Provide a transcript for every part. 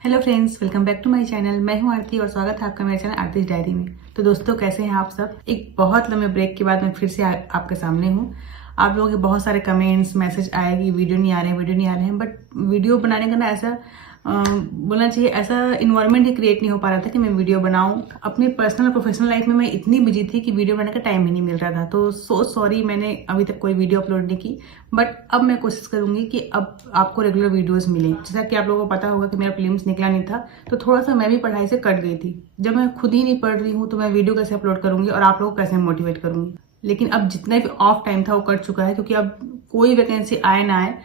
Hello friends, welcome back to my channel. मैं हूं आरती और स्वागत है आपका मेरे चैनल आरती डायरी में। तो दोस्तों, कैसे हैं आप सब। एक बहुत लंबे ब्रेक के बाद मैं फिर से आपके सामने हूं। आप लोगों के बहुत सारे कमेंट्स मैसेज आए कि वीडियो नहीं आ रहे हैं, बट वीडियो बनाने का ना ऐसा बोलना चाहिए, ऐसा इन्वायरमेंट ही क्रिएट नहीं हो पा रहा था कि मैं वीडियो बनाऊं। अपनी पर्सनल और प्रोफेशनल लाइफ में मैं इतनी बिजी थी कि वीडियो बनाने का टाइम ही नहीं मिल रहा था। तो सॉरी, मैंने अभी तक कोई वीडियो अपलोड नहीं की, बट अब मैं कोशिश करूंगी कि अब आपको रेगुलर वीडियोस मिलें। जैसा कि आप लोगों को पता होगा कि मेरा प्रीलिम्स निकला नहीं था, तो थोड़ा सा मैं भी पढ़ाई से कट गई थी। जब मैं खुद ही नहीं पढ़ रही हूँ तो मैं वीडियो कैसे अपलोड करूंगी और आप लोगों को कैसे मोटिवेट करूंगी। लेकिन अब जितना भी ऑफ टाइम था वो कट चुका है, क्योंकि अब कोई वैकेंसी आए ना आए,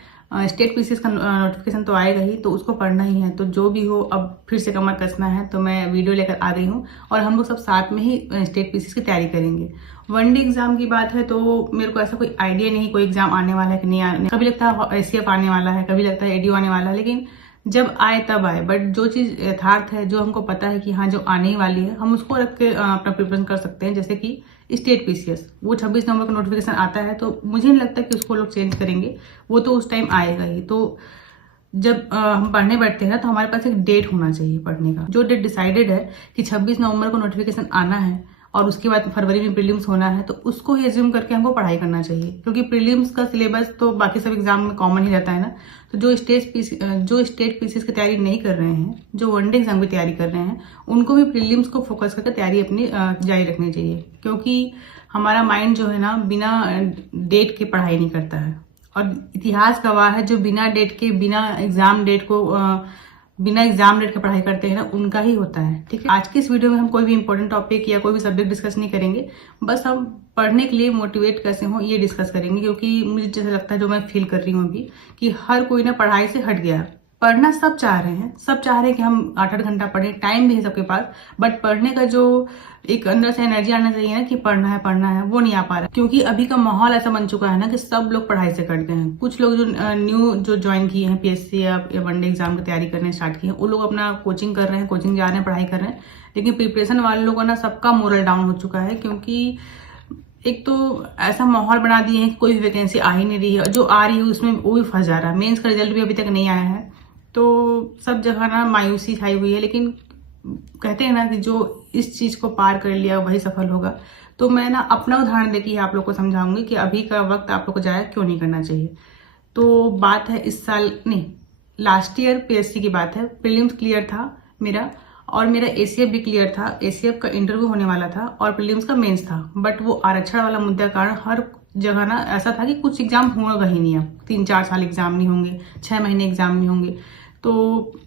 स्टेट पीसीएस का नोटिफिकेशन तो आएगा ही, तो उसको पढ़ना ही है। तो जो भी हो, अब फिर से कमर कसना है, तो मैं वीडियो लेकर आ गई हूँ और हम लोग सब साथ में ही स्टेट पीसीएस की तैयारी करेंगे। वनडे एग्जाम की बात है तो मेरे को ऐसा कोई आइडिया नहीं कोई एग्जाम आने वाला है कि नहीं आने। कभी लगता है एसीएफ आने वाला है, कभी लगता है एडीओ आने वाला है, लेकिन जब आए तब आए। बट जो चीज यथार्थ है, जो हमको पता है कि हाँ जो आने ही वाली है, हम उसको रख के अपना प्रिपरेशन कर सकते हैं। जैसे कि स्टेट पीसीएस, वो 26 नवंबर का नोटिफिकेशन आता है, तो मुझे नहीं लगता कि उसको लोग चेंज करेंगे, वो तो उस टाइम आएगा ही। तो जब हम पढ़ने बैठते हैं ना, तो हमारे पास एक डेट होना चाहिए पढ़ने का। जो डेट डिसाइडेड है कि 26 नवंबर को नोटिफिकेशन आना है और उसके बाद फरवरी में प्रीलिम्स होना है, तो उसको ही एज्यूम करके हमको पढ़ाई करना चाहिए। क्योंकि प्रीलिम्स का सिलेबस तो बाकी सब एग्जाम में कॉमन ही रहता है ना। तो जो स्टेट पीसीएस की तैयारी नहीं कर रहे हैं, जो वनडे एग्जाम की तैयारी कर रहे हैं, उनको भी प्रीलिम्स को फोकस करके तैयारी अपनी जारी रखनी चाहिए। क्योंकि हमारा माइंड जो है ना, बिना डेट के पढ़ाई नहीं करता है। और इतिहास गवाह है, जो बिना डेट के, बिना एग्जाम डेट के पढ़ाई करते हैं ना, उनका ही होता है। ठीक है, आज के इस वीडियो में हम कोई भी इंपॉर्टेंट टॉपिक या कोई भी सब्जेक्ट डिस्कस नहीं करेंगे। बस हम पढ़ने के लिए मोटिवेट कैसे हो ये डिस्कस करेंगे। क्योंकि मुझे जैसा लगता है, जो मैं फील कर रही हूँ अभी, कि हर कोई ना पढ़ाई से हट गया। पढ़ना सब चाह रहे हैं, सब चाह रहे हैं कि हम 8-8 घंटा पढ़ें, टाइम भी है सबके पास, बट पढ़ने का जो एक अंदर से एनर्जी आना चाहिए ना कि पढ़ना है, वो नहीं आ पा रहा। क्योंकि अभी का माहौल ऐसा बन चुका है ना कि सब लोग पढ़ाई से कट गए हैं। कुछ लोग जो न्यू जो ज्वाइन किए हैं पीएससी या वनडे एग्जाम की तैयारी करने स्टार्ट की है, वो लोग अपना कोचिंग कर रहे हैं, कोचिंग जा रहे हैं, पढ़ाई कर रहे हैं। लेकिन प्रिपरेशन वाले लोगों का ना, सबका मोरल डाउन हो चुका है। क्योंकि एक तो ऐसा माहौल बना दिए हैं कि कोई भी वैकेंसी आ ही नहीं रही है, जो आ रही है उसमें वो भी फंस जा रहा है। मेंस का रिजल्ट भी अभी तक नहीं आया है, तो सब जगह ना मायूसी छाई हुई है। लेकिन कहते हैं ना कि जो इस चीज को पार कर लिया वही सफल होगा। तो मैं ना अपना उदाहरण देके आप लोग को समझाऊंगी कि अभी का वक्त आप लोग को जाया क्यों नहीं करना चाहिए। तो बात है इस साल नहीं, लास्ट ईयर पीएससी की बात है। प्रीलिम्स क्लियर था मेरा, और मेरा एसीएफ भी क्लियर था। एसीएफ का इंटरव्यू होने वाला था और प्रीलिम्स का मेंस था। बट वो आरक्षण वाला मुद्दा कारण हर जगह ना ऐसा था कि कुछ एग्जाम होगा ही नहीं। अब 3-4 साल एग्जाम नहीं होंगे, 6 महीने एग्जाम नहीं होंगे। तो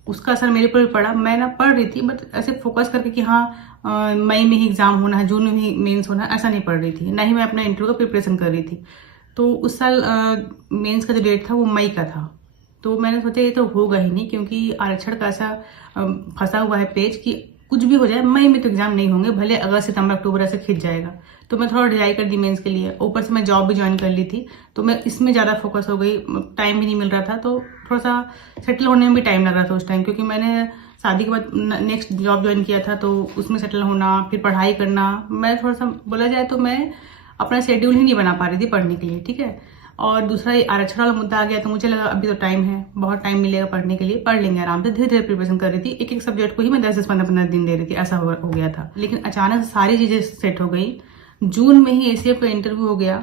उसका असर मेरे पर भी पड़ा। मैं ना पढ़ रही थी, बट ऐसे फोकस करके कि हाँ मई में ही एग्जाम होना है, जून में ही मेंस होना है, ऐसा नहीं पढ़ रही थी। ना ही मैं अपना इंटरव्यू का प्रिपरेशन कर रही थी। तो उस साल मेंस का जो डेट था वो मई का था। तो मैंने सोचा ये तो होगा ही नहीं, क्योंकि आरक्षण का ऐसा फंसा हुआ है पेज कि कुछ भी हो जाए, मई में तो एग्जाम नहीं होंगे, भले अगस्त सितंबर अक्टूबर ऐसे खिंच जाएगा। तो मैं थोड़ा ढिलाई कर दी मेंस के लिए। ऊपर से मैं जॉब भी ज्वाइन कर ली थी, तो मैं इसमें ज्यादा फोकस हो गई। टाइम भी नहीं मिल रहा था, तो थोड़ा सा सेटल होने में भी टाइम लग रहा था उस टाइम। क्योंकि मैंने शादी के बाद नेक्स्ट जॉब ज्वाइन किया था, तो उसमें सेटल होना, फिर पढ़ाई करना, मैं थोड़ा सा बोला जाए तो मैं अपना शेड्यूल ही नहीं बना पा रही थी पढ़ने के लिए। ठीक है, और दूसरा ये आरक्षण वाला मुद्दा आ गया, तो मुझे लगा अभी तो टाइम है, बहुत टाइम मिलेगा पढ़ने के लिए, पढ़ लेंगे आराम से। धीरे धीरे प्रिपरेशन कर रही थी, एक एक सब्जेक्ट को ही मैं 10-15 दिन दे रही थी, ऐसा हो गया था। लेकिन अचानक सारी चीजें सेट हो गई। जून में ही एसीएफ का इंटरव्यू हो गया,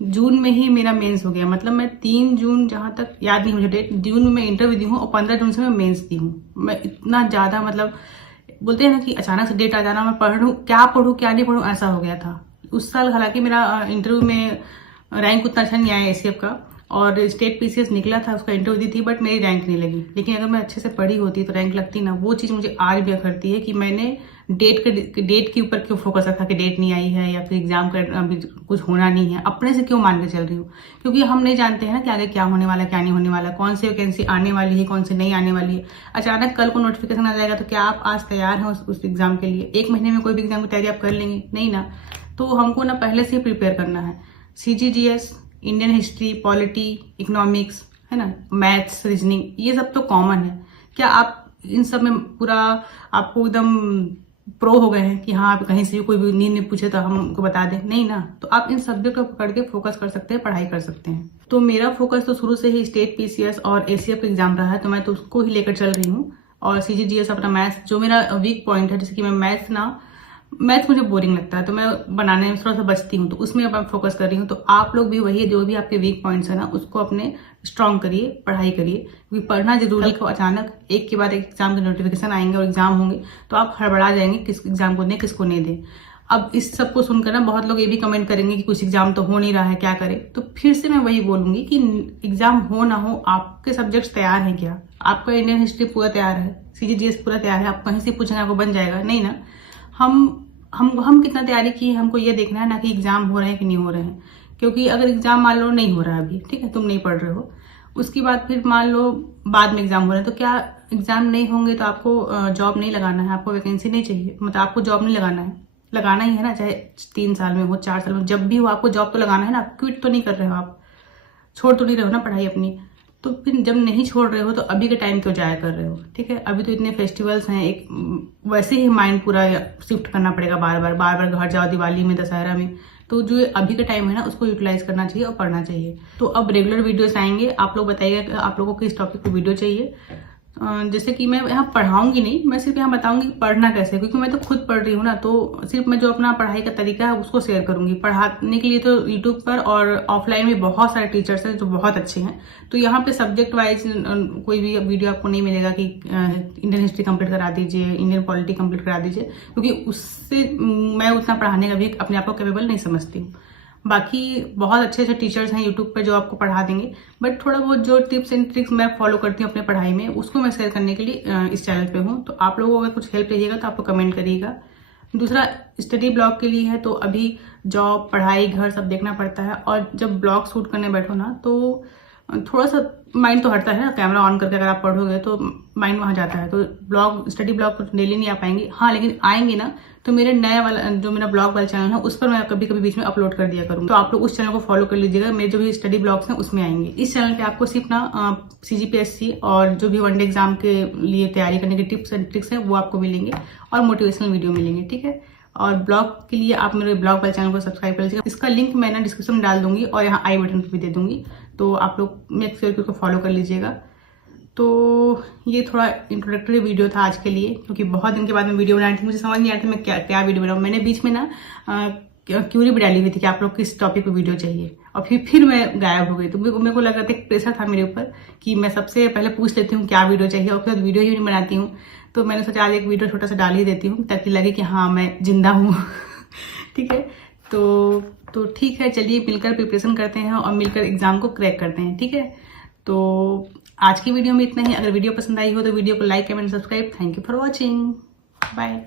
जून में ही मेरा मेंस हो गया। मतलब मैं 3 जून, जहां तक याद नहीं मुझे डेट, जून में मैं इंटरव्यू दी हूँ और 15 जून से मैं मेंस दी हूँ। मैं इतना ज्यादा, मतलब बोलते हैं ना कि अचानक से डेट आ जाना, मैं पढ़ूं क्या नहीं पढ़ूं, ऐसा हो गया था। उस साल हालांकि मेरा इंटरव्यू में रैंक उतना अच्छा नहीं आया एसीएफ का, और स्टेट पीसीएस निकला था, उसका इंटरव्यू दी थी, बट मेरी रैंक नहीं लगी। लेकिन अगर मैं अच्छे से पढ़ी होती तो रैंक लगती ना। वो चीज मुझे आज भी करती है कि मैंने डेट के ऊपर क्यों फोकस रखा कि डेट नहीं आई है या फिर एग्जाम का अभी कुछ होना नहीं है, अपने से क्यों मान के चल रही हूँ। क्योंकि हम नहीं जानते हैं ना कि आगे क्या होने वाला है, क्या नहीं होने वाला, कौन सी वैकेंसी आने वाली है, कौन सी नहीं आने वाली है। अचानक कल को नोटिफिकेशन आ जाएगा, तो क्या आप आज तैयार हैं उस एग्जाम के लिए? 1 महीने में कोई भी एग्जाम की तैयारी आप कर लेंगे? नहीं ना। तो हमको ना पहले से प्रिपेयर करना है। CGGS, Indian history, polity, economics, है ना, मैथ्स, रीजनिंग, ये सब तो कॉमन है। क्या आप इन सब में पूरा आपको एकदम प्रो हो गए हैं कि हाँ आप कहीं से भी कोई भी नहीं पूछे तो हमको बता दें? नहीं ना। तो आप इन सब्जेक्ट को पकड़ के फोकस कर सकते हैं, पढ़ाई कर सकते हैं। तो मेरा फोकस तो शुरू से ही स्टेट पीसीएस और एसीएफ एग्जाम रहा है, तो मैं तो उसको ही लेकर चल रही हूँ। और CGDS अपना मैथ्स जो मेरा वीक पॉइंट है, जैसे कि मैं मैथ्स मुझे बोरिंग लगता है तो मैं बनाने में थोड़ा सा बचती हूँ, तो उसमें अब फोकस कर रही हूँ। तो आप लोग भी वही, जो भी आपके वीक पॉइंट्स है ना, उसको अपने स्ट्रॉन्ग करिए, पढ़ाई करिए, क्योंकि पढ़ना जरूरी है। अचानक एक के बाद एक एग्जाम के नोटिफिकेशन आएंगे और एग्जाम होंगे तो आप हड़बड़ा जाएंगे, किस एग्जाम को दें किसको नहीं दें। अब इस सब को सुनकर ना बहुत लोग ये भी कमेंट करेंगे कि कुछ एग्जाम तो हो नहीं रहा है, क्या करें। तो फिर से मैं वही बोलूंगी कि एग्जाम हो ना हो, आपके सब्जेक्ट्स तैयार हैं क्या? आपका इंडियन हिस्ट्री पूरा तैयार है, CGDS पूरा तैयार है, आप कहीं से पूछेंगे आपको बन जाएगा? नहीं ना। हम कितना तैयारी की, हमको ये देखना है ना कि एग्जाम हो रहे हैं कि नहीं हो रहे हैं। क्योंकि अगर एग्जाम मान लो नहीं हो रहा है अभी, ठीक है, तुम नहीं पढ़ रहे हो, उसके बाद फिर मान लो बाद में एग्जाम हो रहे हैं, तो क्या एग्जाम नहीं होंगे तो आपको जॉब नहीं लगाना है, आपको वैकेंसी नहीं चाहिए, मतलब आपको जॉब नहीं लगाना है? लगाना ही है ना, चाहे 3 साल में हो, 4 साल में, जब भी हो आपको जॉब तो लगाना है ना। आप क्विट तो नहीं कर रहे हो, आप छोड़ तो नहीं रहे हो ना पढ़ाई अपनी। तो फिर जब नहीं छोड़ रहे हो तो अभी के टाइम क्यों जाया कर रहे हो? ठीक है, अभी तो इतने फेस्टिवल्स हैं, एक वैसे ही माइंड पूरा शिफ्ट करना पड़ेगा, बार बार घर जाओ, दिवाली में, दशहरा में। तो जो अभी का टाइम है ना, उसको यूटिलाइज करना चाहिए और पढ़ना चाहिए। तो अब रेगुलर वीडियोस आएंगे, आप लोग बताइएगा आप लोगों को किस टॉपिक पे वीडियो चाहिए। जैसे कि मैं यहाँ पढ़ाऊंगी नहीं, मैं सिर्फ यहाँ बताऊंगी पढ़ना कैसे, क्योंकि मैं तो खुद पढ़ रही हूँ ना। तो सिर्फ मैं जो अपना पढ़ाई का तरीका है उसको शेयर करूंगी। पढ़ाने के लिए तो यूट्यूब पर और ऑफलाइन में बहुत सारे टीचर्स हैं जो बहुत अच्छे हैं। तो यहाँ पे सब्जेक्ट वाइज कोई भी वीडियो आपको नहीं मिलेगा कि इंडियन हिस्ट्री कंप्लीट करा दीजिए, इंडियन पॉलिटी कंप्लीट करा दीजिए, क्योंकि उससे मैं उतना पढ़ाने का भी अपने आप को कैपेबल नहीं समझती हूँ। बाकी बहुत अच्छे अच्छे टीचर्स हैं यूट्यूब पे जो आपको पढ़ा देंगे, बट थोड़ा बहुत जो टिप्स एंड ट्रिक्स मैं फॉलो करती हूँ अपने पढ़ाई में, उसको मैं शेयर करने के लिए इस चैनल पे हूँ। तो आप लोगों को अगर कुछ हेल्प चाहिएगा तो आपको कमेंट करिएगा। दूसरा स्टडी ब्लॉग के लिए है, तो अभी जॉब, पढ़ाई, घर सब देखना पड़ता है, और जब ब्लॉग शूट करने बैठो ना तो थोड़ा सा माइंड तो हटता है ना। कैमरा ऑन करके अगर आप पढ़ोगे तो माइंड वहां जाता है। तो ब्लॉग, स्टडी ब्लॉग तो डेली नहीं आ पाएंगे, हाँ, लेकिन आएंगे ना तो मेरे नया वाला जो मेरा ब्लॉग वाला चैनल है उस पर मैं कभी कभी बीच में अपलोड कर दिया करूँगा। तो आप लोग उस चैनल को फॉलो कर लीजिएगा, मेरे जो भी स्टडी ब्लॉग्स हैं उसमें आएंगे। इस चैनल पे आपको सिर्फ ना CGPSC और जो भी वनडे एग्जाम के लिए तैयारी करने के टिप्स एंड ट्रिक्स हैं वो आपको मिलेंगे, और मोटिवेशनल वीडियो मिलेंगे, ठीक है। और ब्लॉग के लिए आप मेरे ब्लॉग वाले चैनल को सब्सक्राइब कर लीजिएगा। इसका लिंक मैं ना डिस्क्रिप्शन में डाल दूंगी और यहाँ आई बटन पर भी दे दूंगी, तो आप लोग मेक श्योर कि उसको फॉलो कर लीजिएगा। तो ये थोड़ा इंट्रोडक्टरी वीडियो था आज के लिए, क्योंकि बहुत दिन के बाद मैं वीडियो बना रही थी, मुझे समझ नहीं आ रहा था मैं क्या वीडियो बनाऊँ। मैंने बीच में ना क्यूरी भी डाली हुई थी कि आप लोग किस टॉपिक पे वीडियो चाहिए, और फिर मैं गायब हो गई। तो मेरे को लगा था, एक प्रेशर था मेरे ऊपर कि मैं सबसे पहले पूछ लेती हूँ क्या वीडियो चाहिए, और फिर वीडियो ही नहीं बनाती हूँ। तो मैंने सोचा आज एक वीडियो छोटा सा डाल ही देती हूँ ताकि लगे कि हाँ मैं जिंदा हूँ ठीक है, तो ठीक है, चलिए मिलकर प्रिपरेशन करते हैं और मिलकर एग्जाम को क्रैक करते हैं, ठीक है। तो आज की वीडियो में इतना ही। अगर वीडियो पसंद आई हो तो वीडियो को like, comment, subscribe. Thank you for watching, bye.